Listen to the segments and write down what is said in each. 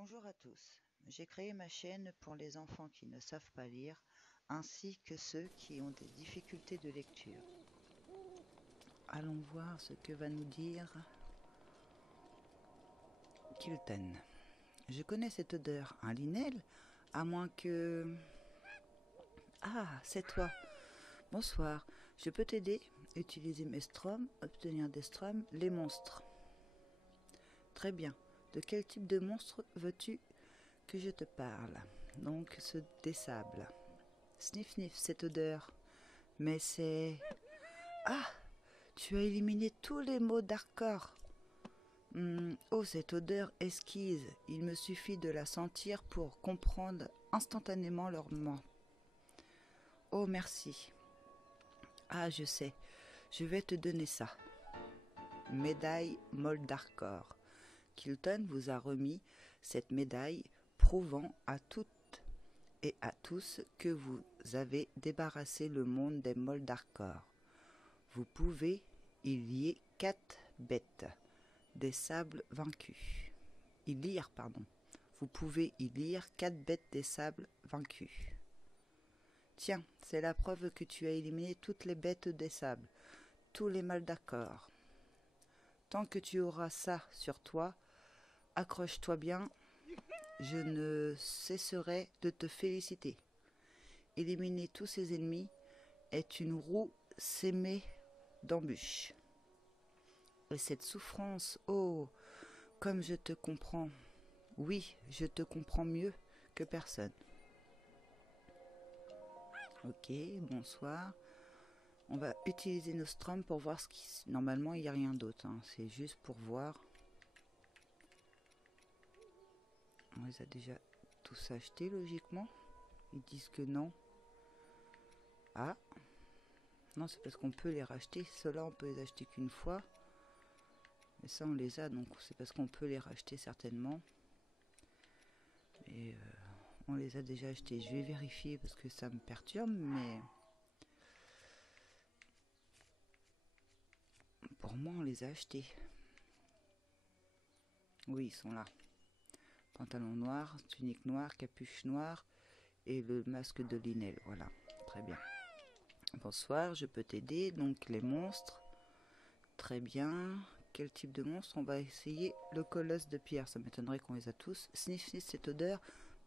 Bonjour à tous, j'ai créé ma chaîne pour les enfants qui ne savent pas lire, ainsi que ceux qui ont des difficultés de lecture. Allons voir ce que va nous dire Kilton. Je connais cette odeur, un linel, à moins que... Ah, c'est toi. Bonsoir, je peux t'aider. Utiliser mes stroms, obtenir des stroms, les monstres. Très bien. De quel type de monstre veux-tu que je te parle? Donc, des sables. Sniff, sniff, cette odeur. Mais c'est... Ah, tu as éliminé tous les mots d'hardcore. Oh, cette odeur esquisse. Il me suffit de la sentir pour comprendre instantanément leur nom. Oh, merci. Ah, je sais. Je vais te donner ça. Médaille Moldarkor. Kilton vous a remis cette médaille prouvant à toutes et à tous que vous avez débarrassé le monde des Moldarkor. Vous pouvez y lier 4 bêtes des sables vaincus. Vous pouvez y lire 4 bêtes des sables vaincus. Tiens, c'est la preuve que tu as éliminé toutes les bêtes des sables, tous les Moldarkor. Tant que tu auras ça sur toi, accroche-toi bien, je ne cesserai de te féliciter. Éliminer tous ces ennemis est une roue sémée d'embûches. Et cette souffrance, oh, comme je te comprends. Oui, je te comprends mieux que personne. Ok, bonsoir. On va utiliser nos stroms pour voir ce qui... Normalement, il n'y a rien d'autre, hein. C'est juste pour voir. On les a déjà tous achetés, logiquement. Ils disent que non. Ah. Non, c'est parce qu'on peut les racheter. Ceux-là, on peut les acheter qu'une fois. Mais ça, on les a, donc c'est parce qu'on peut les racheter certainement. Et on les a déjà achetés. Je vais vérifier parce que ça me perturbe, mais... Pour moi, on les a achetés. Oui, ils sont là. Pantalon noir, tunique noire, capuche noire et le masque de Linel. Voilà, très bien. Bonsoir, je peux t'aider. Donc les monstres. Très bien. Quel type de monstre? On va essayer le colosse de pierre. Ça m'étonnerait qu'on les a tous. Sniff, sniff, cette odeur.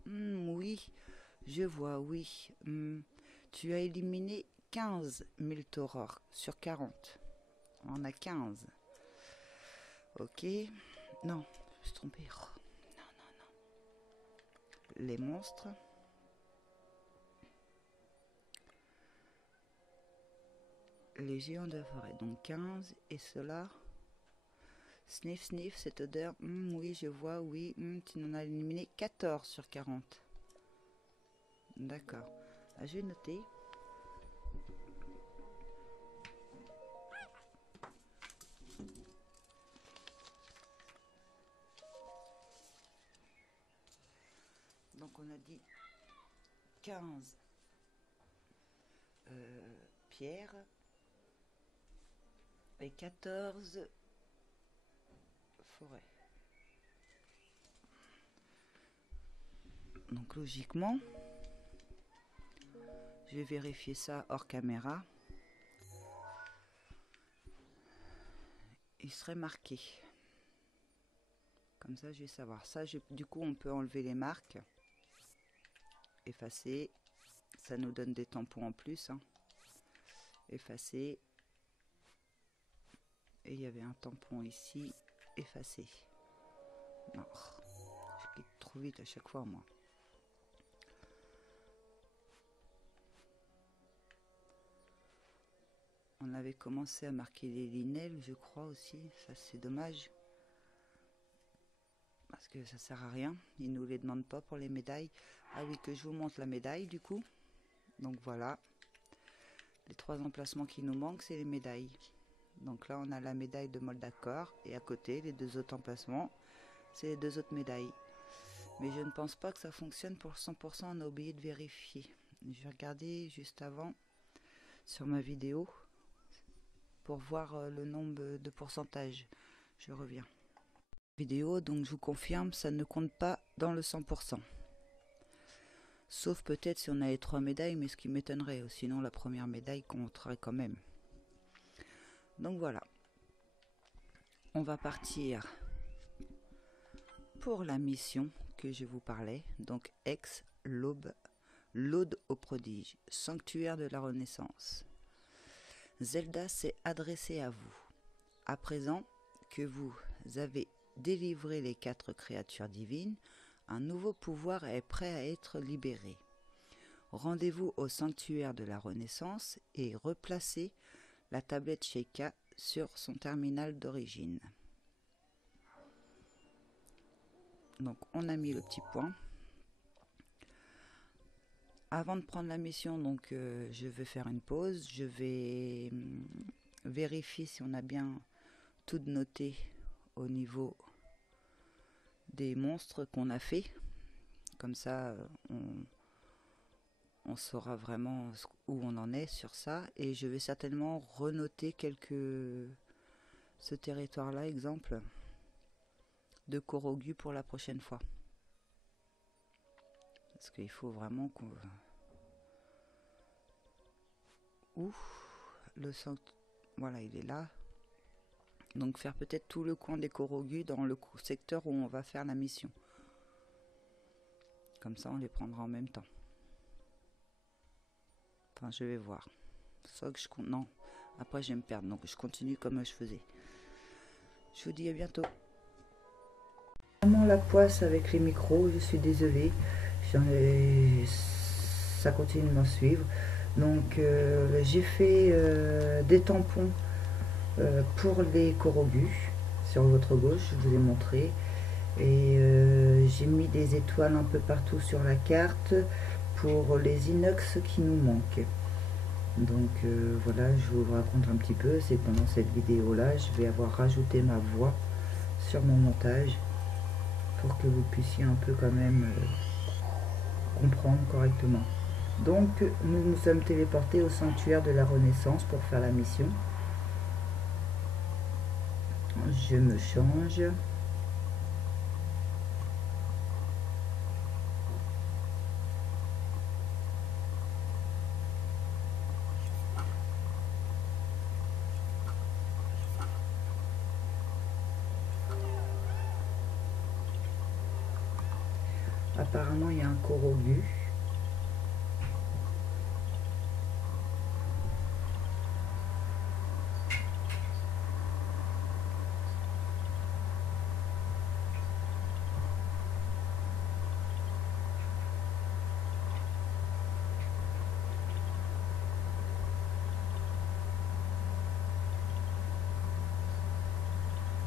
Oui, je vois, oui. Tu as éliminé 15 Miltoror sur 40. On en a 15. Ok. Non, je me suis trompée. Oh. Non, non, non. Les monstres. Les géants de forêt. Donc 15. Et cela. Sniff, sniff, cette odeur. Oui, je vois, oui. Tu en as éliminé 14 sur 40. D'accord. Ah, je vais noter. Donc on a dit 15 pierres et 14 forêts. Donc logiquement, je vais vérifier ça hors caméra. Il serait marqué. Comme ça, je vais savoir. Ça, du coup, on peut enlever les marques. Effacer. Ça nous donne des tampons en plus. Hein. Effacer. Et il y avait un tampon ici. Effacer. Non. Je clique trop vite à chaque fois, moi. On avait commencé à marquer les linels, je crois aussi. Ça, c'est dommage. Parce que ça sert à rien. Ils nous les demandent pas pour les médailles. Ah oui, que je vous montre la médaille, du coup. Donc voilà. Les 3 emplacements qui nous manquent, c'est les médailles. Donc là, on a la médaille de Moldarkor. Et à côté, les 2 autres emplacements, c'est les 2 autres médailles. Mais je ne pense pas que ça fonctionne pour 100%. On a oublié de vérifier. Je vais regarder juste avant sur ma vidéo pour voir le nombre de pourcentage. Je reviens. Vidéo, donc je vous confirme, ça ne compte pas dans le 100%. Sauf peut-être si on a les 3 médailles, mais ce qui m'étonnerait. Sinon, la première médaille compterait quand même. Donc voilà. On va partir pour la mission que je vous parlais. Donc, l'Aude aux prodiges, sanctuaire de la Renaissance. Zelda s'est adressée à vous. À présent que vous avez délivré les 4 créatures divines, un nouveau pouvoir est prêt à être libéré. Rendez-vous au sanctuaire de la Renaissance et replacez la tablette Sheikah sur son terminal d'origine. Donc on a mis le petit point. Avant de prendre la mission, donc je vais faire une pause. Je vais vérifier si on a bien tout noté au niveau des monstres qu'on a fait. Comme ça, on saura vraiment où on en est sur ça. Et je vais certainement renoter ce territoire-là, exemple, de Korogu pour la prochaine fois. Parce qu'il faut vraiment qu'on... le sang... Voilà, il est là. Donc faire peut-être tout le coin des Korogu dans le secteur où on va faire la mission. Comme ça, on les prendra en même temps. Enfin, je vais voir. Soit que je... Non, après je vais me perdre. Donc je continue comme je faisais. Je vous dis à bientôt. Vraiment la poisse avec les micros, je suis désolée. Ça continue de m'en suivre. Donc j'ai fait des tampons pour les Korogu sur votre gauche, je vous ai montré. Et j'ai mis des étoiles un peu partout sur la carte pour les inox qui nous manquent. Donc voilà, je vous raconte un petit peu. C'est pendant cette vidéo là, je vais avoir rajouté ma voix sur mon montage pour que vous puissiez un peu quand même comprendre correctement. Donc nous nous sommes téléportés au sanctuaire de la Renaissance pour faire la mission. Je me change. Apparemment, il y a un Korogu.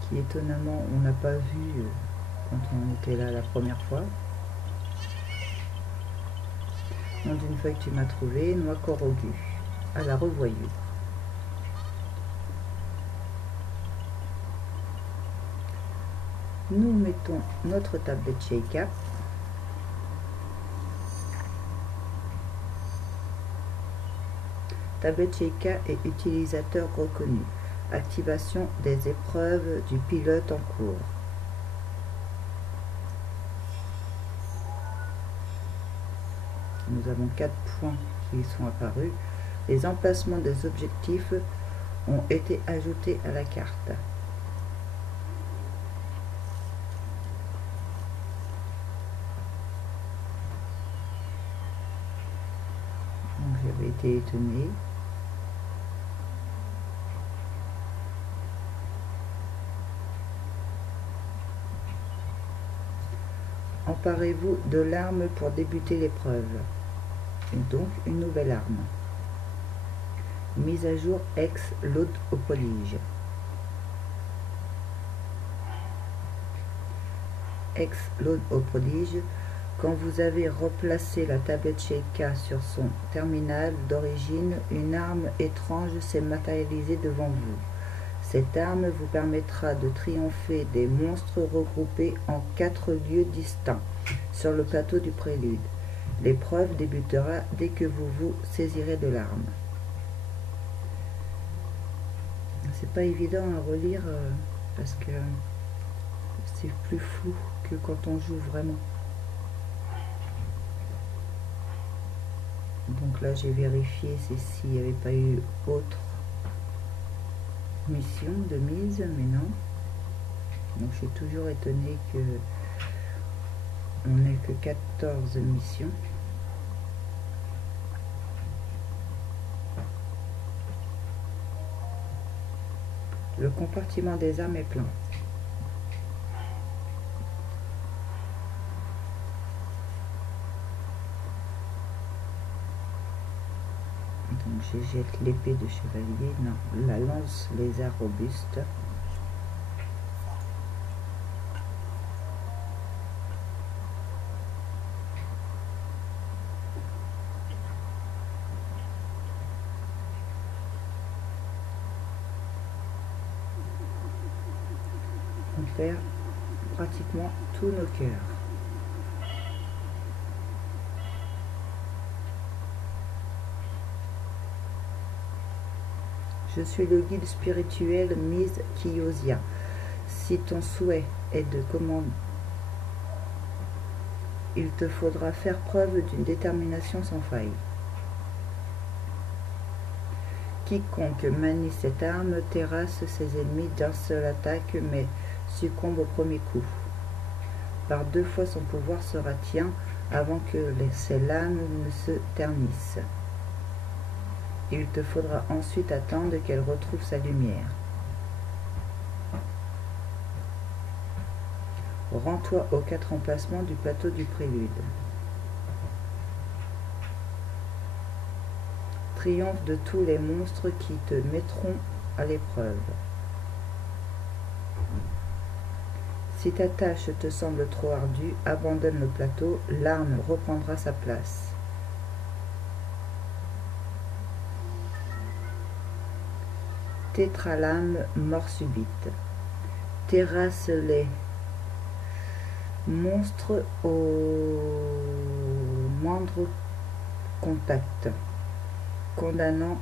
Qui étonnamment, on n'a pas vu quand on était là la première fois. Donc une fois que tu m'as trouvé, Noix Korogu, à la revoyure. Nous mettons notre tablette Sheikah. Tablette Sheikah est utilisateur reconnu. Activation des épreuves du pilote en cours. Nous avons 4 points qui sont apparus. Les emplacements des objectifs ont été ajoutés à la carte. Donc j'avais été étonné. Emparez-vous de l'arme pour débuter l'épreuve. Et donc une nouvelle arme. Mise à jour l'Aude aux prodiges. L'Aude aux prodiges. Quand vous avez replacé la tablette Sheikah sur son terminal d'origine, une arme étrange s'est matérialisée devant vous. Cette arme vous permettra de triompher des monstres regroupés en 4 lieux distincts sur le plateau du prélude. L'épreuve débutera dès que vous vous saisirez de l'arme. C'est pas évident à relire parce que c'est plus flou que quand on joue vraiment. Donc là j'ai vérifié s'il n'y avait pas eu autre mission de mise, mais non. Donc je suis toujours étonnée que on n'ait que 14 missions. Le compartiment des armes est plein. Donc je jette l'épée de chevalier, non, la lance lézard robuste. On perd pratiquement tous nos cœurs. Je suis le guide spirituel Mise Kiyosia. Si ton souhait est de commander, il te faudra faire preuve d'une détermination sans faille. Quiconque manie cette arme terrasse ses ennemis d'un seul attaque, mais succombe au premier coup. Par 2 fois son pouvoir sera tien avant que ses lames ne se ternissent. Il te faudra ensuite attendre qu'elle retrouve sa lumière. Rends-toi aux 4 emplacements du plateau du prélude. Triomphe de tous les monstres qui te mettront à l'épreuve. Si ta tâche te semble trop ardue, abandonne le plateau, l'arme reprendra sa place. Tétralame, mort subite. Terrasse les monstres au moindre contact, condamnant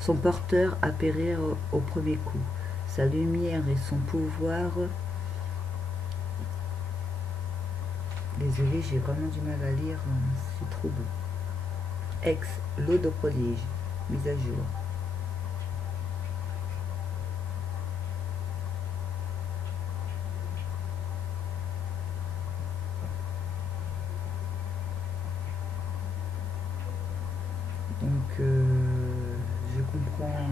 son porteur à périr au premier coup. Sa lumière et son pouvoir. Désolée, j'ai vraiment du mal à lire, c'est trop beau. Ex, l'eau de prodige, mise à jour. Donc, je comprends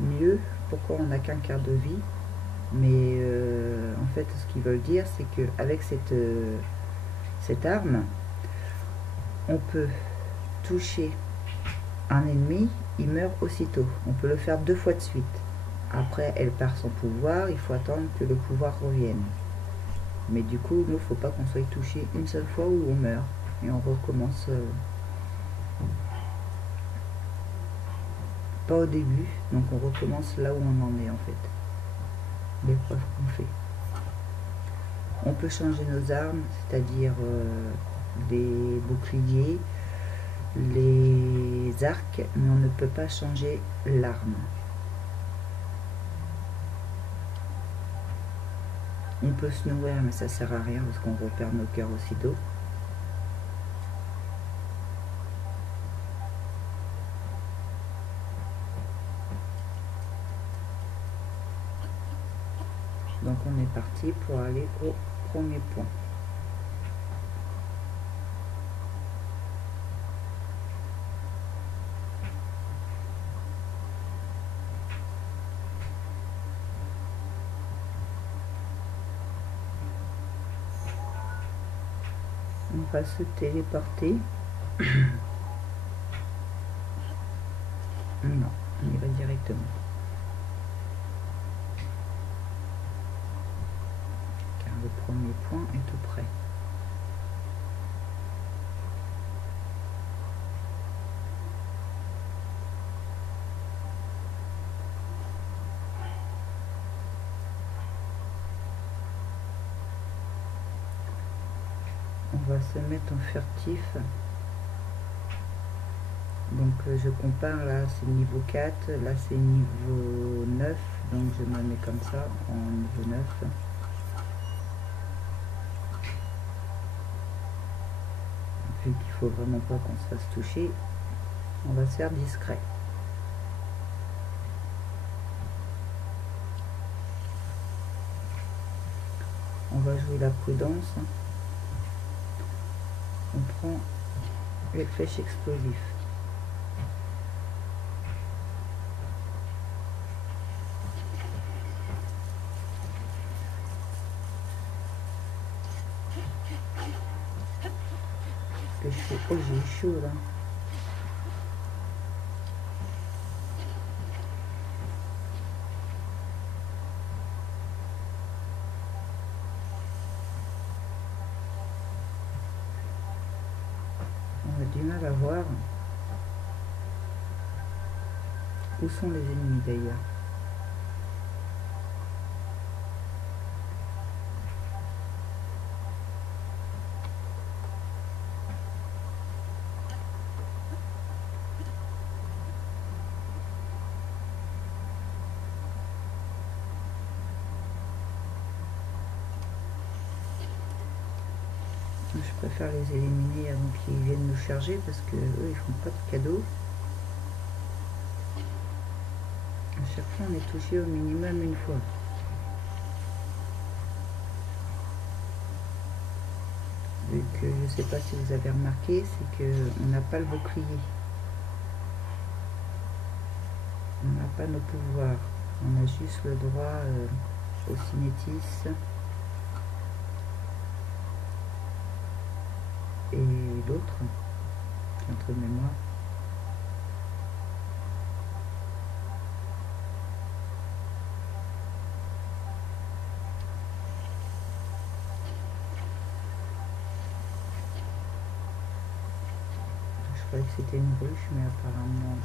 mieux pourquoi on n'a qu'un quart de vie, mais en fait ce qu'ils veulent dire c'est qu'avec cette arme on peut toucher un ennemi, il meurt aussitôt. On peut le faire 2 fois de suite. Après elle perd son pouvoir, il faut attendre que le pouvoir revienne, mais du coup nous faut pas qu'on soit touché une seule fois où on meurt et on recommence pas au début, donc on recommence là où on en est en fait, l'épreuve qu'on fait. On peut changer nos armes, c'est-à-dire les boucliers, les arcs, mais on ne peut pas changer l'arme. On peut se nourrir, mais ça sert à rien parce qu'on repère nos cœurs aussitôt. Donc on est parti pour aller au premier point. On va se téléporter. Non, on y va directement. Car le premier point est tout près. On va se mettre en furtif. Donc je compare, là c'est niveau 4, là c'est niveau 9, donc je me mets comme ça en niveau 9. faut vraiment pas qu'on se fasse toucher. On va se faire discret. On va jouer la prudence. On prend les flèches explosives. Oh, j'ai eu chaud là. On a du mal à voir où sont les ennemis d'ailleurs. Je préfère les éliminer avant qu'ils viennent nous charger parce que eux ils font pas de cadeaux. À chaque fois on est touché au minimum une fois. Vu que je sais pas si vous avez remarqué, c'est que on n'a pas le bouclier. On n'a pas nos pouvoirs. On a juste le droit au cinétis. Et l'autre, entre mémoire. Je croyais que c'était une ruche, mais apparemment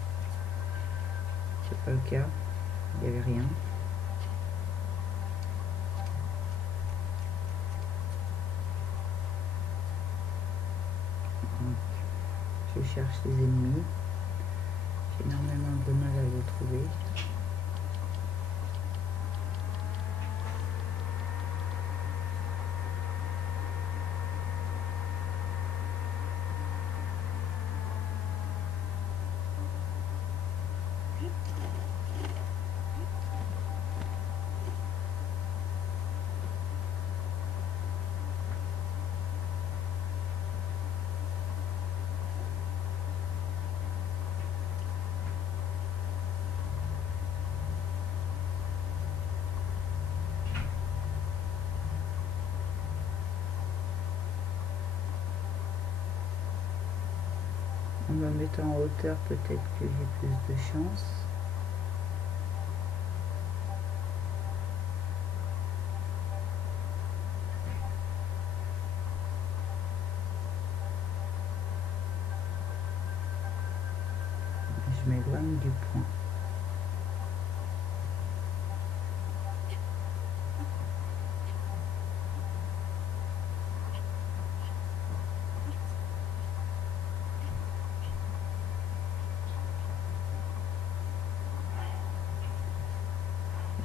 c'est pas le cas. Il n'y avait rien. Je cherche les ennemis. J'ai énormément de mal à les trouver. En me mettant en hauteur, peut-être que j'ai plus de chance. Je m'éloigne du point.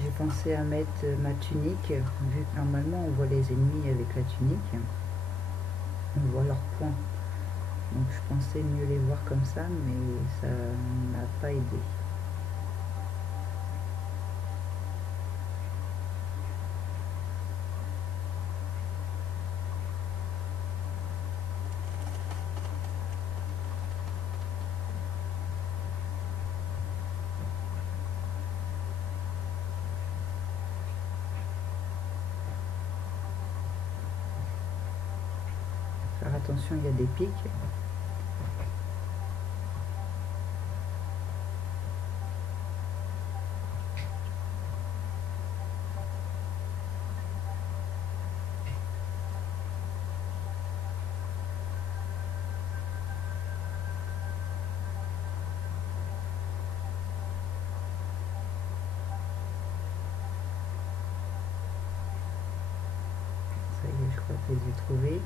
J'ai pensé à mettre ma tunique, vu que normalement on voit les ennemis avec la tunique, on voit leurs points. Donc je pensais mieux les voir comme ça, mais ça n'a pas aidé. Faire attention, il y a des pics. Ça y est, je crois que je les ai trouvés.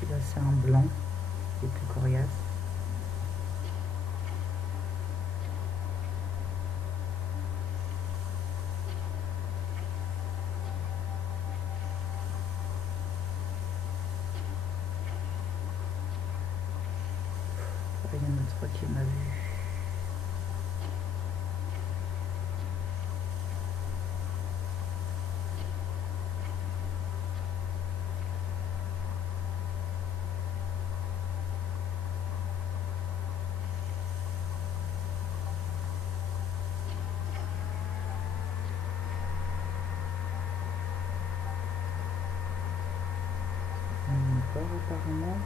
Celui-là, c'est un blanc, c'est plus coriace. Il y en a trois qui m'a vu. Encore apparemment.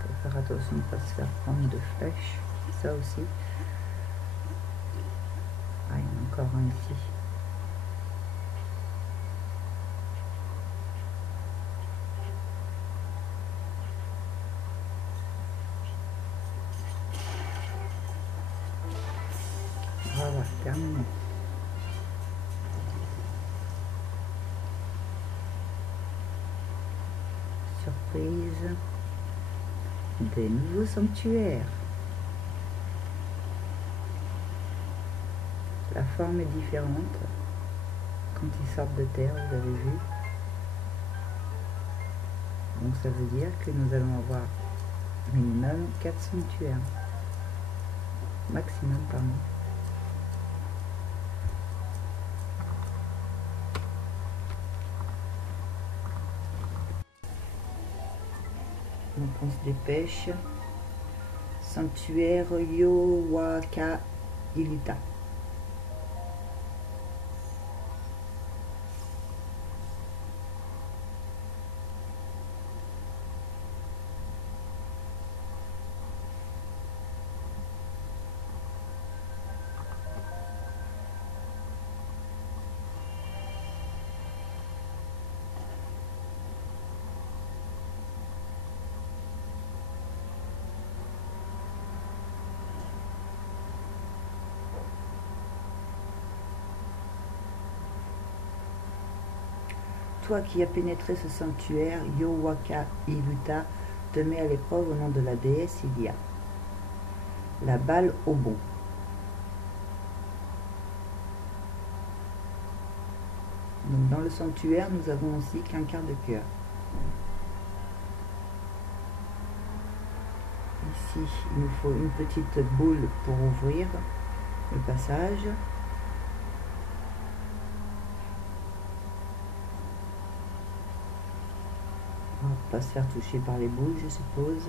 Faut faire attention de ne pas se faire prendre de flèches. Ça aussi. Ah, il y en a encore un ici. Voilà, terminé. Surprise. Des nouveaux sanctuaires. La forme est différente quand ils sortent de terre, vous avez vu. Donc ça veut dire que nous allons avoir minimum 4 sanctuaires. Maximum, pardon. Donc on se dépêche. Sanctuaire Yowaka Iluta. Toi qui as pénétré ce sanctuaire, Yowaka Iluta te met à l'épreuve au nom de la déesse Ilia. La balle au bond. Donc dans le sanctuaire, nous avons aussi qu'un quart de cœur. Ici, il nous faut une petite boule pour ouvrir le passage. On va pas se faire toucher par les boules, je suppose.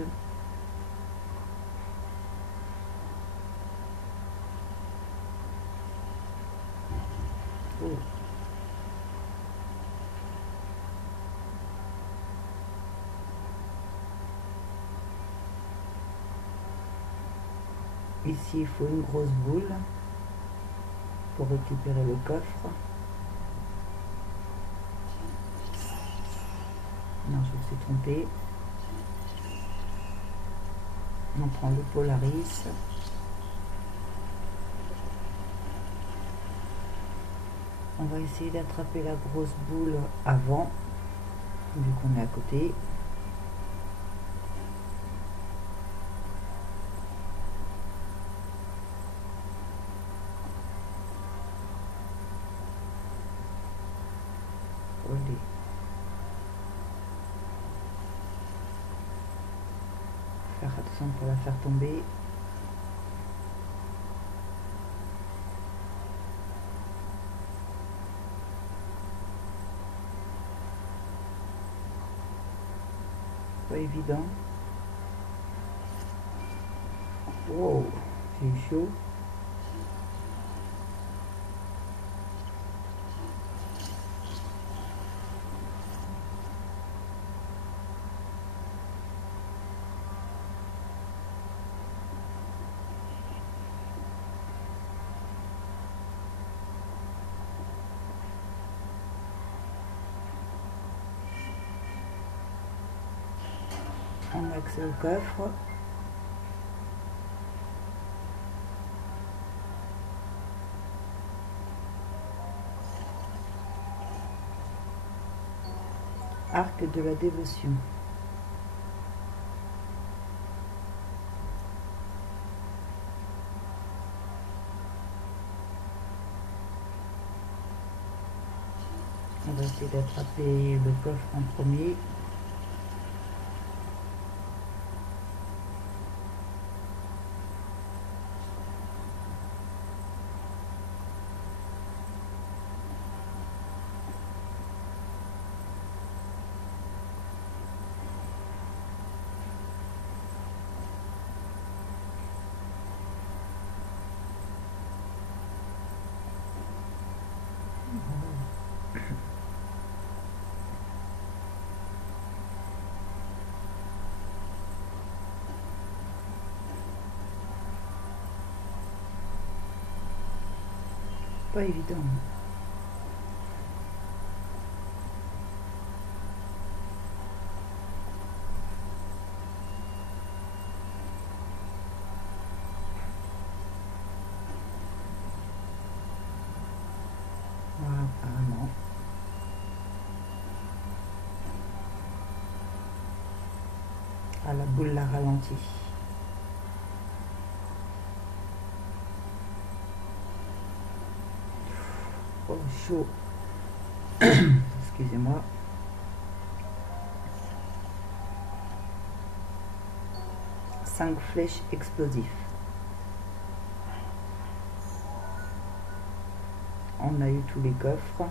Oh. Ici, il faut une grosse boule pour récupérer le coffre. Non, je me suis trompée. On prend le Polaris. On va essayer d'attraper la grosse boule avant, vu qu'on est à côté. Allez. Faire attention pour la faire tomber. Pas évident. Wow, j'ai eu chaud. On a accès au coffre. Arc de la dévotion. On va essayer essayer d'attraper le coffre en premier. Pas évident. Voilà, apparemment. Ah, la boule l'a ralenti. Oh, chaud. Excusez-moi. Cinq flèches explosives. On a eu tous les coffres.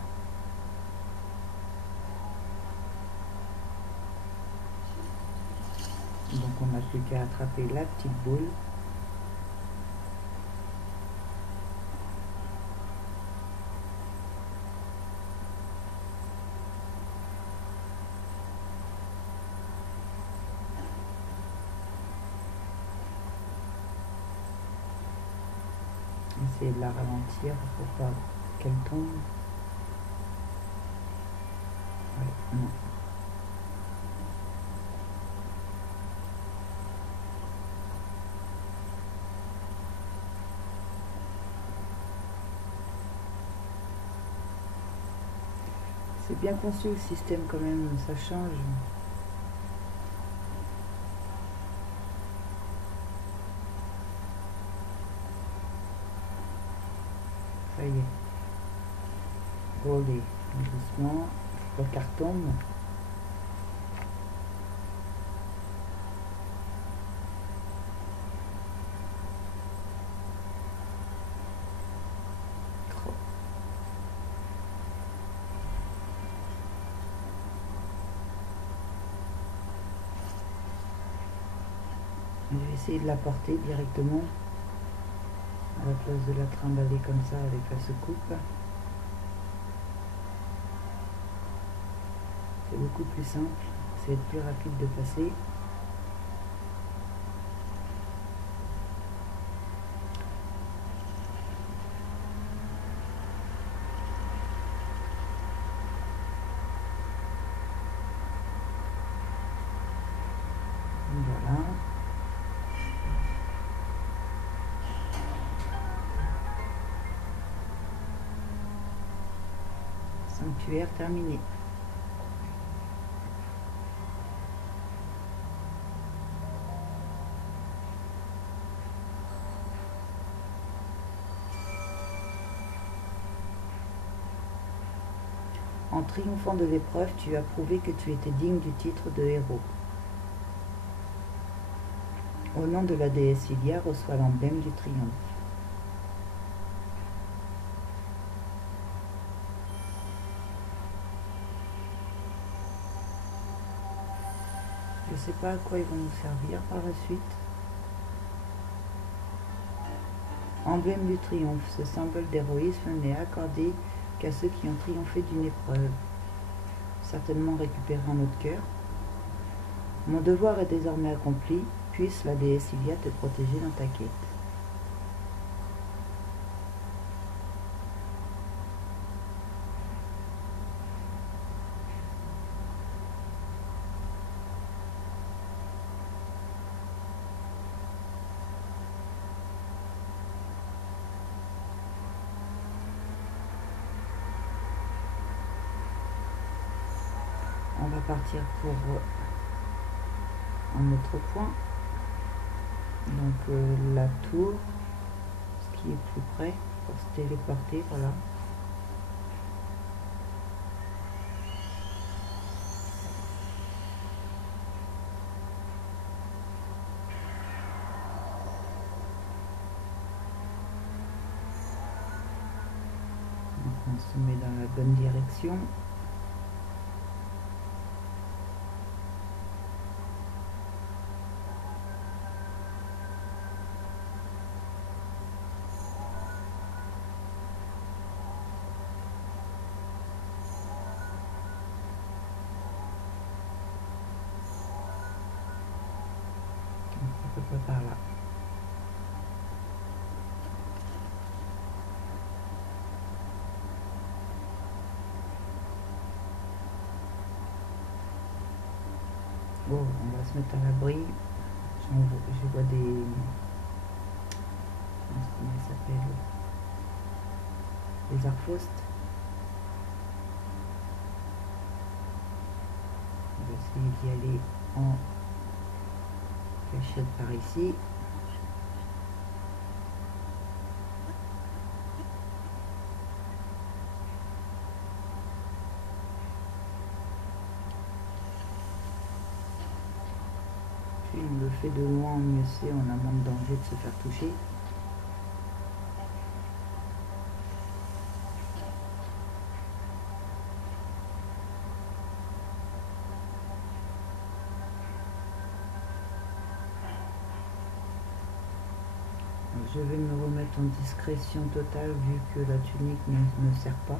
Donc on n'a plus qu'à attraper la petite boule. Essayer de la ralentir pour pas qu'elle tombe. Ouais, non. C'est bien conçu le système quand même, ça change. Ça y est. Roller doucement, faut pas qu'elle retombe. Je vais essayer de la porter directement à la place de la trimballer comme ça avec la secoupe. C'est beaucoup plus simple, c'est plus rapide de passer. Voilà. Sanctuaire terminé. En triomphant de l'épreuve, tu as prouvé que tu étais digne du titre de héros. Au nom de la déesse Ilia, reçois l'emblème du triomphe. Je ne sais pas à quoi ils vont nous servir par la suite. Emblème du triomphe, ce symbole d'héroïsme n'est accordé qu'à ceux qui ont triomphé d'une épreuve. Certainement récupérer un autre cœur. Mon devoir est désormais accompli, puisse la déesse Ilia te protéger dans ta quête. On va partir pour un autre point. Donc la tour, ce qui est plus près pour se téléporter, voilà. On se met dans la bonne direction. À peu près par là. Bon, on va se mettre à l'abri. Je vois des... Comment ça s'appelle? Des arfostes. On va essayer d'y aller en cachette par ici. Plus on le fait de loin, mieux c'est, on a moins de danger de se faire toucher. Je vais me remettre en discrétion totale vu que la tunique ne me sert pas.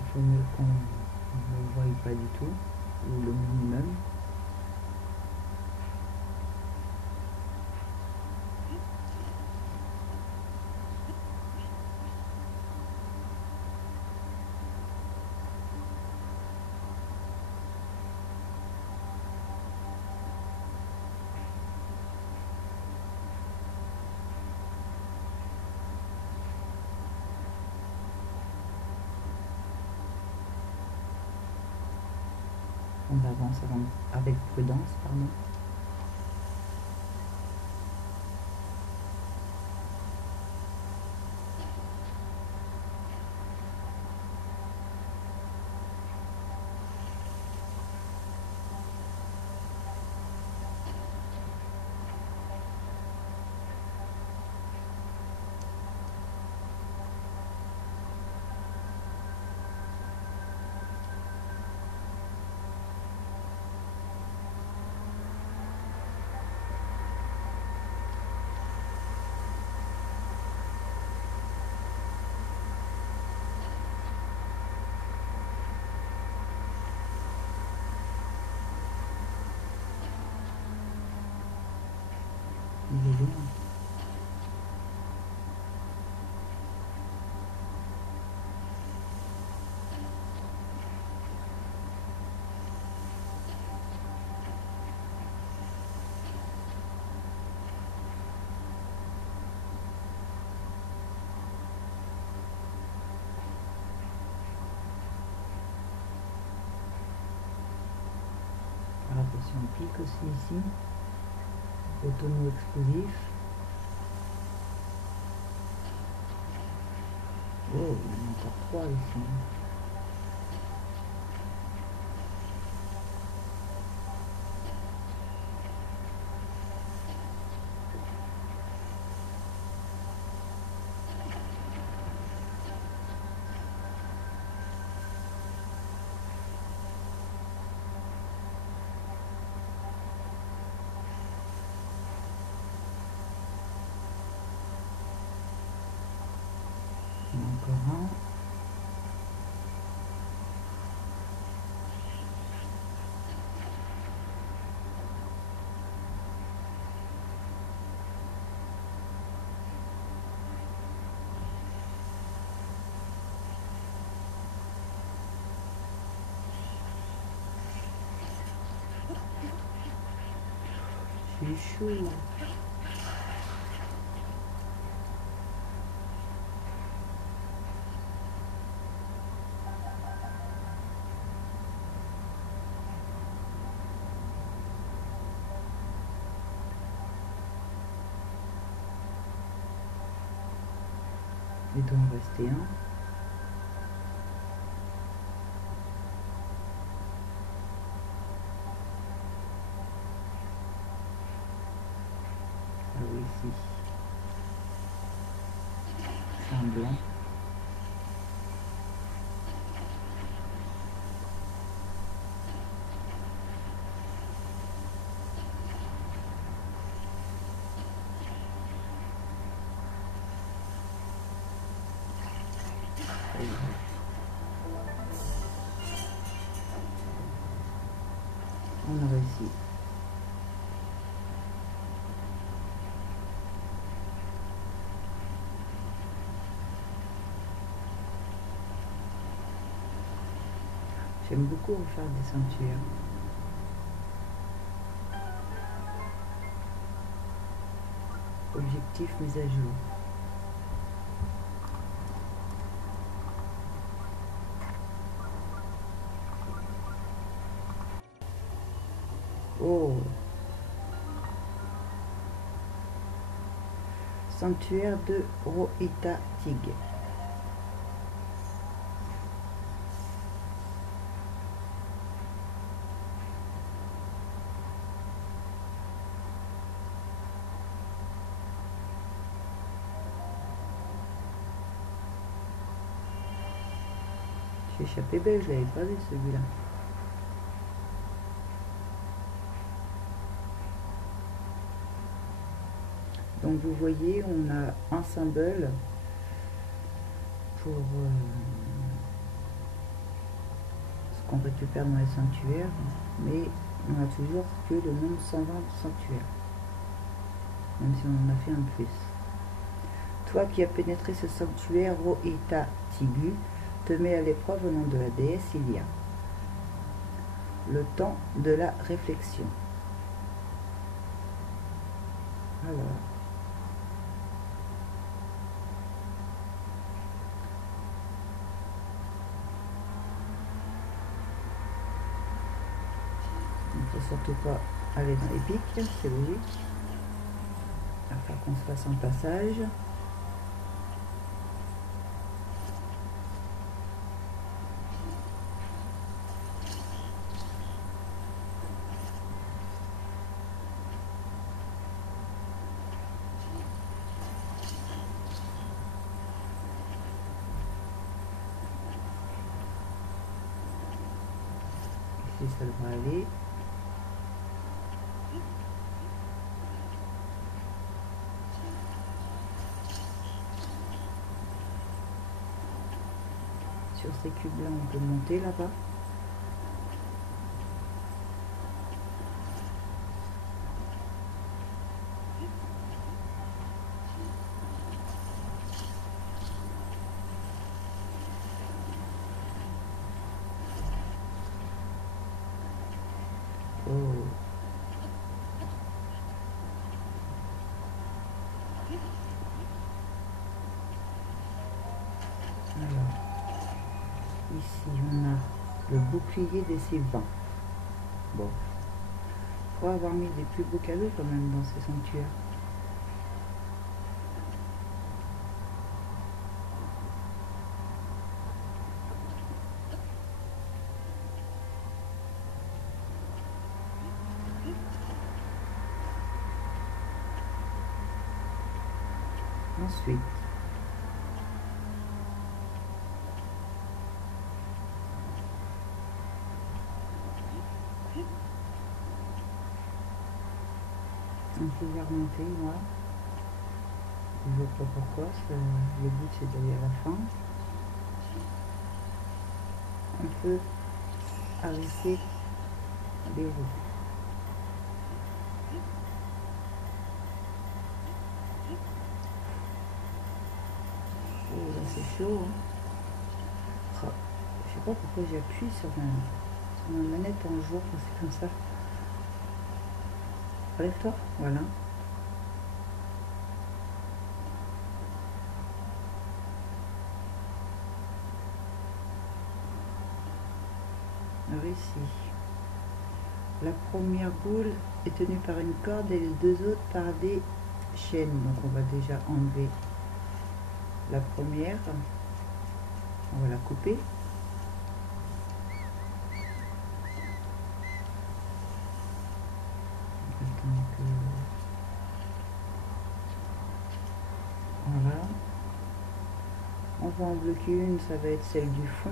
Il faut mieux qu'on ne le voie pas du tout, ou le minimum. On avance avec prudence, pardon. Il est loin. Alors attention, on pique aussi ici. Au tonneau explosif. Oh, il y en a encore 3 ici. Encore un. C'est chaud. Il doit en rester un. Ah oui, si. J'aime beaucoup refaire des sanctuaires. Objectif mise à jour. Oh. Sanctuaire de Rohita Tig. J'ai échappé belle, je l'avais pas vu celui-là. Donc vous voyez, on a un symbole pour ce qu'on récupère dans les sanctuaires, mais on a toujours que le nombre 120 sanctuaires, même si on en a fait un plus. Toi qui as pénétré ce sanctuaire, Rohita Tigu, te mets à l'épreuve au nom de la déesse Ilia. Le temps de la réflexion. Alors. Surtout pas aller dans les pics, c'est logique. Il va falloir qu'on se fasse un passage. Ici ça devrait aller. Sur ces cubes là on peut monter là-bas. Oh. Alors, ici on a le bouclier des Sylvains. Bon, faut avoir mis des plus beaux cadeaux quand même dans ces sanctuaires. Ensuite, on peut y remonter là. Je ne vois pas pourquoi, le but c'est d'aller à la fin. On peut arrêter les roues. Oh là c'est chaud hein. Oh, je sais pas pourquoi j'appuie sur ma manette en jouant quand c'est comme ça. Relève-toi, voilà. Alors ici, la première boule est tenue par une corde et les deux autres par des chaînes. Donc on va déjà enlever la première. On va la couper. Voilà. On va en bloquer une, ça va être celle du fond.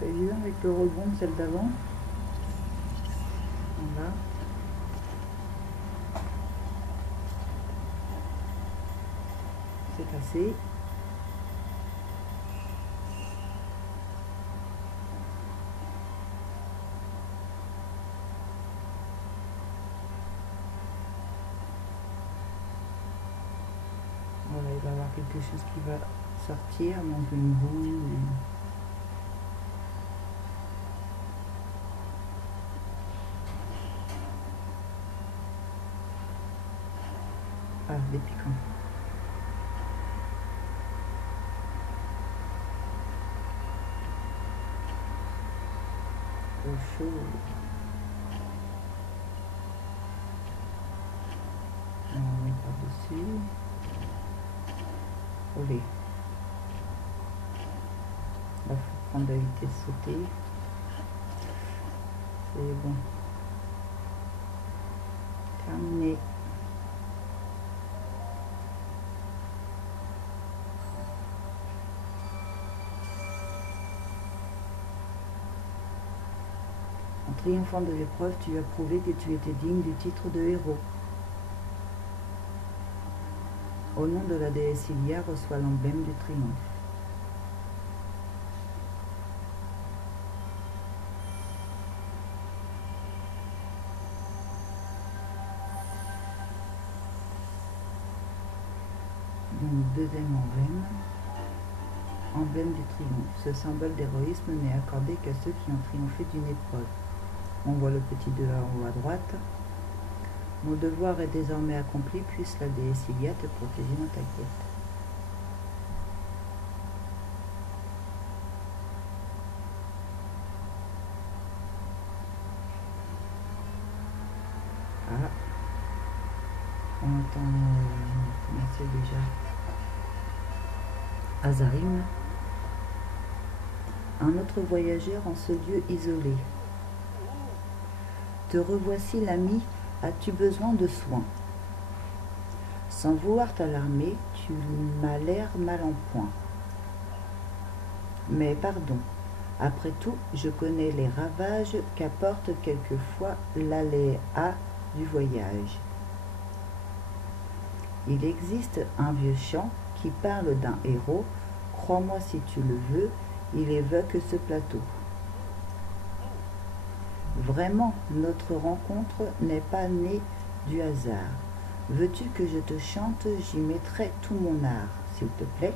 Pas évident avec le rebond de celle d'avant. là. C'est passé. Voilà, il va y avoir quelque chose qui va sortir, donc une boule. Ah, des piquants. Au chaud. On va mettre par-dessus. Olé. Là, il faut prendre la vitesse sautée. C'est bon. Terminé. En triomphant de l'épreuve, tu as prouvé que tu étais digne du titre de héros. Au nom de la déesse Ilia, reçois l'emblème du triomphe. Donc, deuxième emblème. Emblème du triomphe. Ce symbole d'héroïsme n'est accordé qu'à ceux qui ont triomphé d'une épreuve. On voit le petit 2 en haut à droite. Mon devoir est désormais accompli, puisse la déesse Ilia te protéger dans ta quête. Ah, on entend comment c'est déjà Azarim, un autre voyageur en ce lieu isolé. Te revoici l'ami, as-tu besoin de soins? Sans vouloir t'alarmer, tu m'as l'air mal en point. Mais pardon, après tout, je connais les ravages qu'apporte quelquefois l'aléa du voyage. Il existe un vieux chant qui parle d'un héros, crois-moi si tu le veux, il évoque ce plateau. Vraiment, notre rencontre n'est pas née du hasard. Veux-tu que je te chante, j'y mettrai tout mon art, s'il te plaît?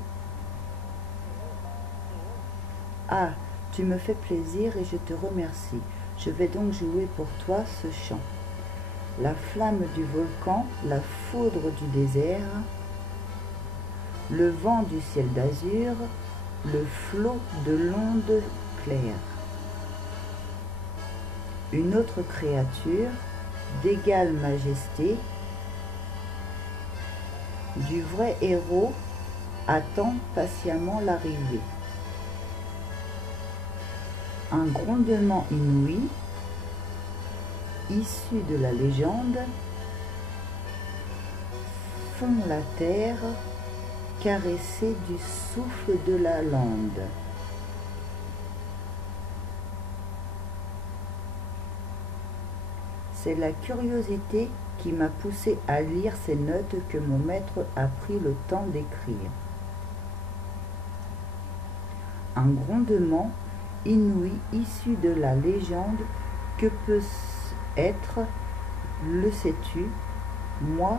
Ah, tu me fais plaisir et je te remercie. Je vais donc jouer pour toi ce chant. La flamme du volcan, la foudre du désert, le vent du ciel d'azur, le flot de l'onde claire. Une autre créature d'égale majesté, du vrai héros, attend patiemment l'arrivée. Un grondement inouï, issu de la légende, fond la terre, caressé du souffle de la lande. C'est la curiosité qui m'a poussé à lire ces notes que mon maître a pris le temps d'écrire. Un grondement inouï issu de la légende, que peut être, le sais-tu? Moi,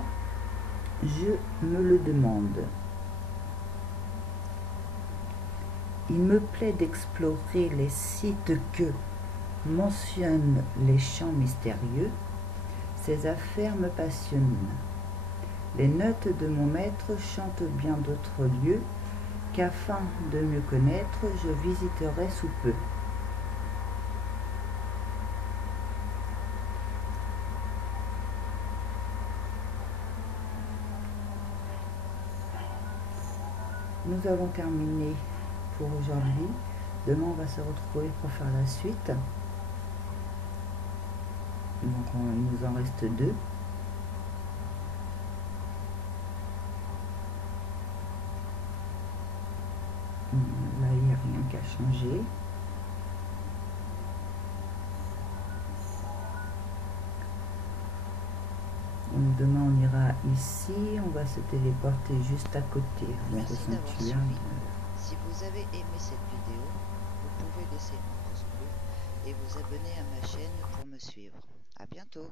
je me le demande. Il me plaît d'explorer les sites que mentionnent les chants mystérieux. Ces affaires me passionnent. Les notes de mon maître chantent bien d'autres lieux qu'afin de mieux connaître, je visiterai sous peu. Nous avons terminé pour aujourd'hui. Demain, on va se retrouver pour faire la suite. Donc, il nous en reste 2. Là, il n'y a rien qu'à changer. Donc demain on ira ici, on va se téléporter juste à côté. Donc au Merci d'avoir sanctuaire. suivi. Si vous avez aimé cette vidéo, vous pouvez laisser un pouce bleu et vous abonner à ma chaîne pour me suivre. À bientôt!